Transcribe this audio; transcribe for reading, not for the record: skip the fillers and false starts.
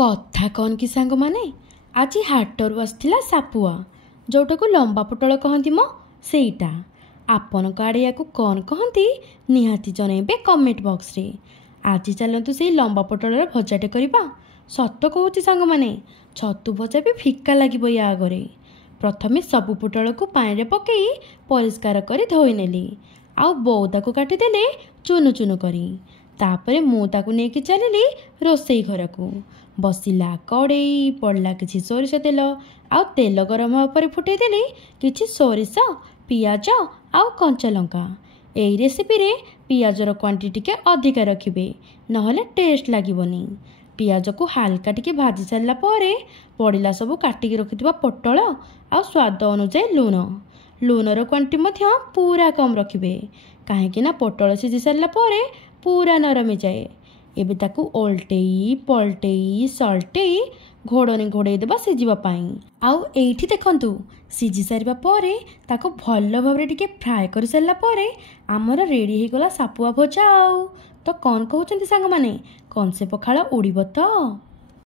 कथा कौन कि सांग माने आज हाटरू आसला सापुआ जोटा को लंबा पोटल कहती मो सेटा आपण आड़े या कौन कहती निहाती जनइबे कमेंट बॉक्स रे। आज चलतु से लंबा पोटल भजाटे करवा। सत कहूँ सांग माने छतु भजा भी फिका लगे या आगे। प्रथमे सबु पोटल को पानी पकई परिष्कार कर धोई नेली आउ बौदा को काटिदेले चुनु चुनु करी। तापरे मु ताकू नेकी चलिली रोसई घर को। बसिला कड़ई पड़ला किछि सोरिष तेल आउ तेल गरम पर फुटेदेली किछि सोरिष पियाज आउ कंचा लंका। एई रेसिपी रे पियाजर क्वांटिटी के अधिका रखिबे नहले टेस्ट लागिबनी। पियाज को हालका टिके भाजी सारला परे पड़िला सब काटिकी रखिथिबा पोटल आउ स्वाद अनुसार लूनर क्वांटिटी मध्य पूरा कम रखिबे काहेकि ना पोटल सिझी सारला परे पूरा नरमी जाए। एबे ताकू ओल्टेई पलटेई सल्टेई घोड़नी घोड़े देबा सिझिबापाई। आउ एठी देखंतु सिझी सारिबा परे ताकू भल भाबरे टिके फ्राए कर सारला परे आमर रेडी हे गला सापुआ भजा। आउ तो कौन कहउचंती सांग माने कौन से पखाला उड़ीबो तो।